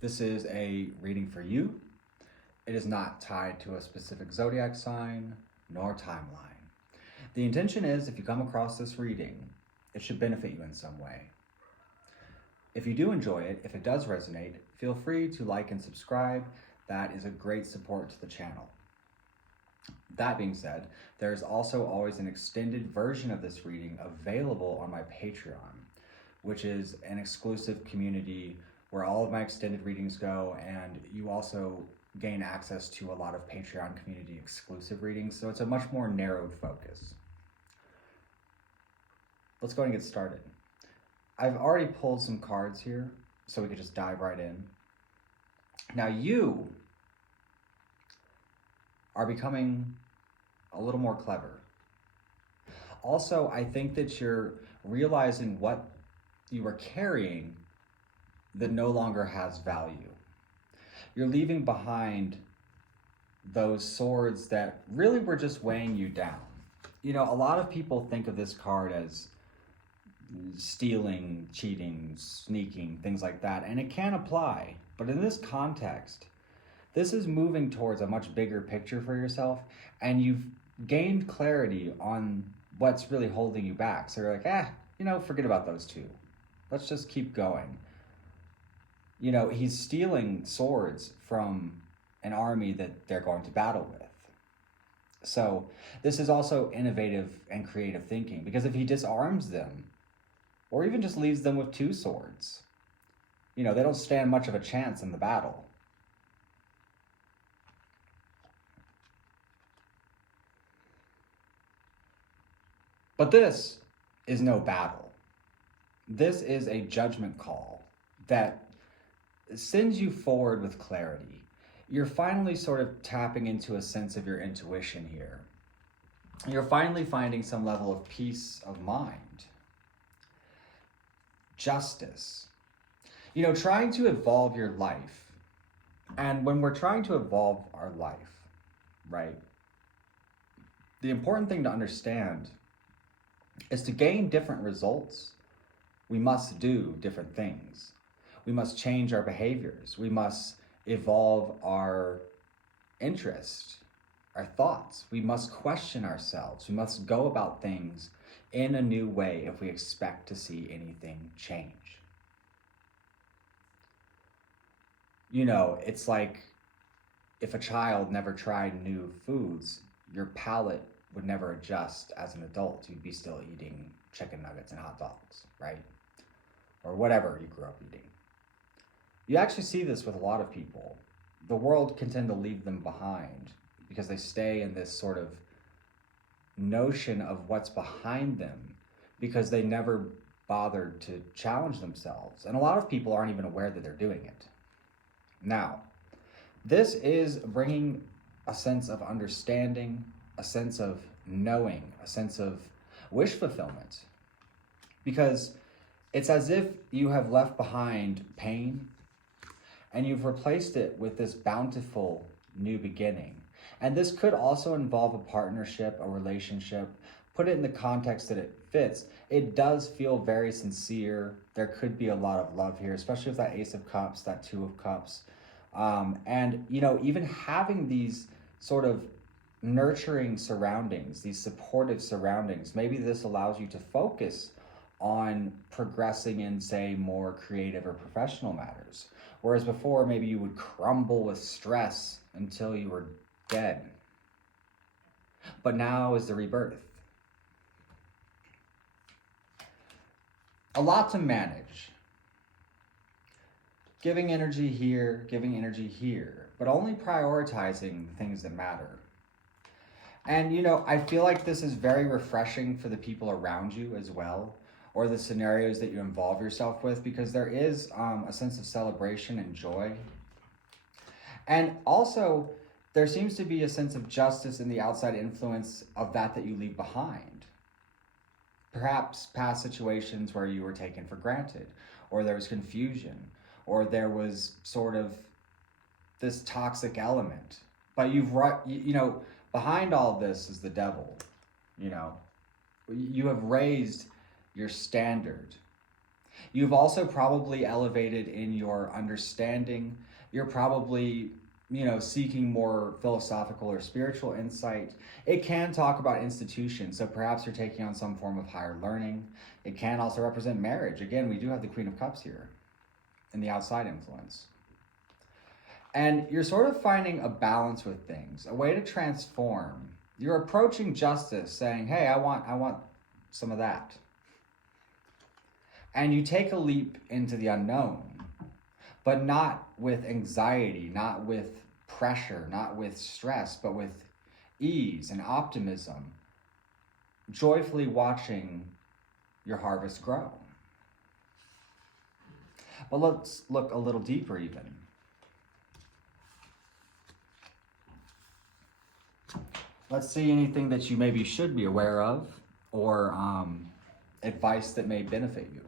This is a reading for you. It is not tied to a specific zodiac sign nor timeline. The intention is, if you come across this reading, it should benefit you in some way. If you do enjoy it, if it does resonate, feel free to like and subscribe. That is a great support to the channel. That being said, there's also always an extended version of this reading available on my Patreon, which is an exclusive community where all of my extended readings go, and you also gain access to a lot of Patreon community exclusive readings, so it's a much more narrowed focus. Let's go ahead and get started. I've already pulled some cards here, so we could just dive right in. Now you are becoming a little more clever. Also, I think that you're realizing what you were carrying that no longer has value. You're leaving behind those swords that really were just weighing you down. You know, a lot of people think of this card as stealing, cheating, sneaking, things like that, and it can apply. But in this context, this is moving towards a much bigger picture for yourself, and you've gained clarity on what's really holding you back. So you're like, forget about those two. Let's just keep going. You know, he's stealing swords from an army that they're going to battle with. So this is also innovative and creative thinking, because if he disarms them, or even just leaves them with two swords, they don't stand much of a chance in the battle. But this is no battle. This is a judgment call that sends you forward with clarity. You're finally sort of tapping into a sense of your intuition here. You're finally finding some level of peace of mind. Justice. Trying to evolve your life. And when we're trying to evolve our life, right, the important thing to understand is to gain different results, we must do different things. We must change our behaviors. We must evolve our interest, our thoughts. We must question ourselves. We must go about things in a new way if we expect to see anything change. It's like if a child never tried new foods, your palate would never adjust as an adult. You'd be still eating chicken nuggets and hot dogs, right? Or whatever you grew up eating. You actually see this with a lot of people. The world can tend to leave them behind because they stay in this sort of notion of what's behind them because they never bothered to challenge themselves. And a lot of people aren't even aware that they're doing it. Now, this is bringing a sense of understanding, a sense of knowing, a sense of wish fulfillment. Because it's as if you have left behind pain and you've replaced it with this bountiful new beginning. And this could also involve a partnership, a relationship. Put it in the context that it fits. It does feel very sincere. There could be a lot of love here, especially with that Ace of Cups, that Two of Cups. And even having these sort of nurturing surroundings, these supportive surroundings, maybe this allows you to focus on progressing in, say, more creative or professional matters. Whereas before, maybe you would crumble with stress until you were dead. But now is the rebirth. A lot to manage. Giving energy here, but only prioritizing the things that matter. And, I feel like this is very refreshing for the people around you as well, or the scenarios that you involve yourself with, because there is a sense of celebration and joy. And also, there seems to be a sense of justice in the outside influence of that you leave behind. Perhaps past situations where you were taken for granted, or there was confusion, or there was sort of this toxic element. But behind all of this is the devil. You have raised your standard. You've also probably elevated in your understanding. You're probably, seeking more philosophical or spiritual insight. It can talk about institutions, so perhaps you're taking on some form of higher learning. It can also represent marriage. Again, we do have the Queen of Cups here in the outside influence. And you're sort of finding a balance with things, a way to transform. You're approaching justice saying, hey, I want some of that. And you take a leap into the unknown, but not with anxiety, not with pressure, not with stress, but with ease and optimism, joyfully watching your harvest grow. But let's look a little deeper even. Let's see anything that you maybe should be aware of, or advice that may benefit you.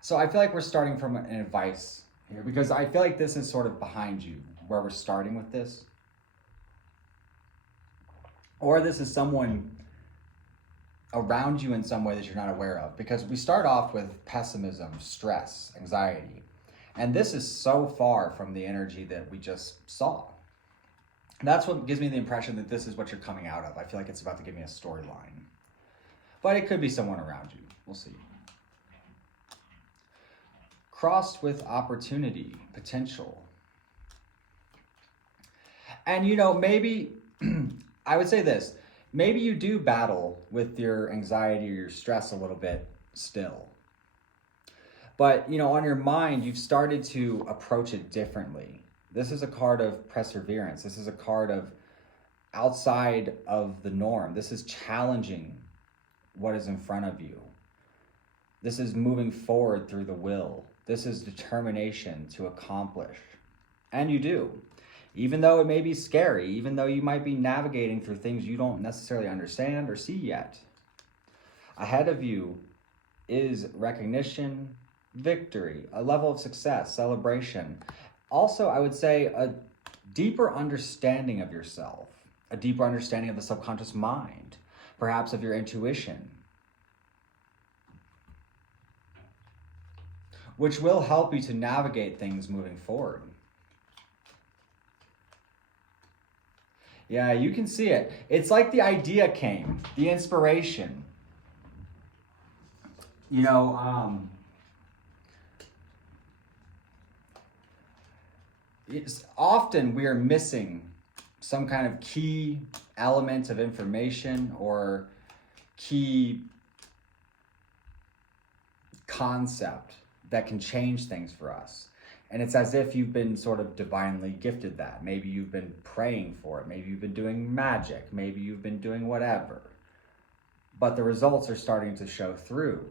So I feel like we're starting from an advice here, because I feel like this is sort of behind you, where we're starting with this. Or this is someone around you in some way that you're not aware of, because we start off with pessimism, stress, anxiety. And this is so far from the energy that we just saw. And that's what gives me the impression that this is what you're coming out of. I feel like it's about to give me a storyline. But it could be someone around you. We'll see. Crossed with opportunity, potential. And maybe, I would say this, maybe you do battle with your anxiety or your stress a little bit still. But, on your mind, you've started to approach it differently. This is a card of perseverance. This is a card of outside of the norm. This is challenging what is in front of you. This is moving forward through the will. This is determination to accomplish. And you do. Even though it may be scary, even though you might be navigating through things you don't necessarily understand or see yet. Ahead of you is recognition, victory, a level of success, celebration. Also, I would say a deeper understanding of yourself, a deeper understanding of the subconscious mind, perhaps of your intuition, which will help you to navigate things moving forward. Yeah, you can see it. It's like the idea came, the inspiration. It's often we are missing some kind of key element of information or key concept that can change things for us. And it's as if you've been sort of divinely gifted that. Maybe you've been praying for it. Maybe you've been doing magic. Maybe you've been doing whatever. But the results are starting to show through.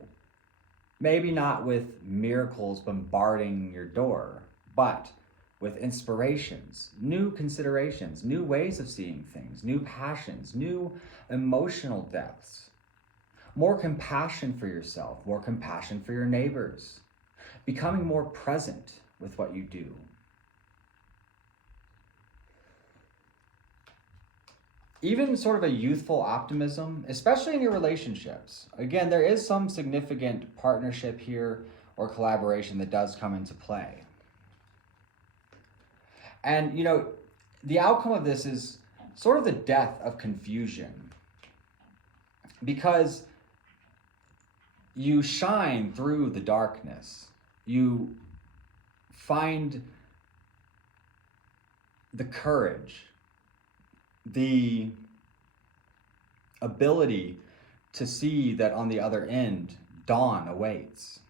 Maybe not with miracles bombarding your door, but with inspirations, new considerations, new ways of seeing things, new passions, new emotional depths, more compassion for yourself, more compassion for your neighbors, becoming more present with what you do. Even sort of a youthful optimism, especially in your relationships. Again, there is some significant partnership here or collaboration that does come into play. And, the outcome of this is sort of the death of confusion, because you shine through the darkness. You find the courage, the ability to see that on the other end, dawn awaits.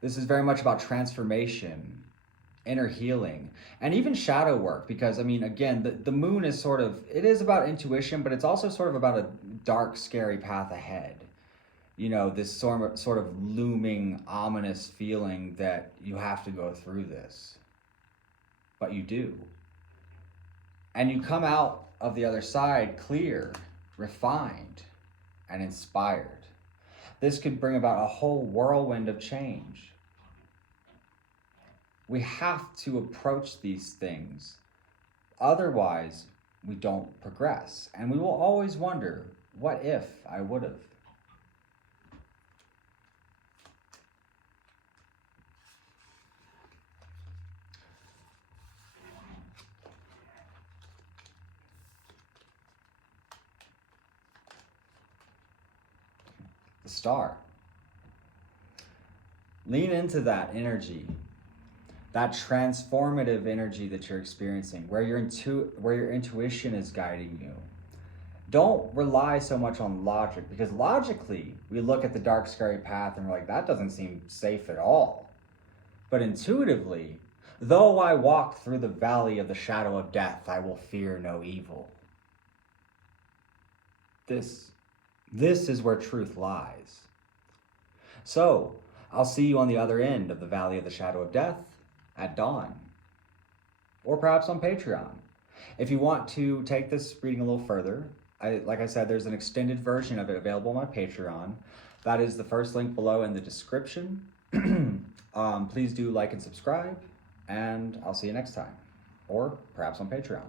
This is very much about transformation, inner healing, and even shadow work, because again, the moon is it is about intuition, but it's also sort of about a dark, scary path ahead. This sort of looming, ominous feeling that you have to go through this. But you do. And you come out of the other side clear, refined, and inspired. This could bring about a whole whirlwind of change. We have to approach these things Otherwise, we don't progress. And we will always wonder, what if I would have? The Star. Lean into that energy, that transformative energy that you're experiencing, where your intuition is guiding you. Don't rely so much on logic, because logically we look at the dark, scary path and we're like, that doesn't seem safe at all. But intuitively, though I walk through the valley of the shadow of death, I will fear no evil. This is where truth lies. So, I'll see you on the other end of the valley of the shadow of death at dawn, or perhaps on Patreon. If you want to take this reading a little further, like I said, there's an extended version of it available on my Patreon. That is the first link below in the description. Please do like and subscribe, and I'll see you next time, or perhaps on Patreon.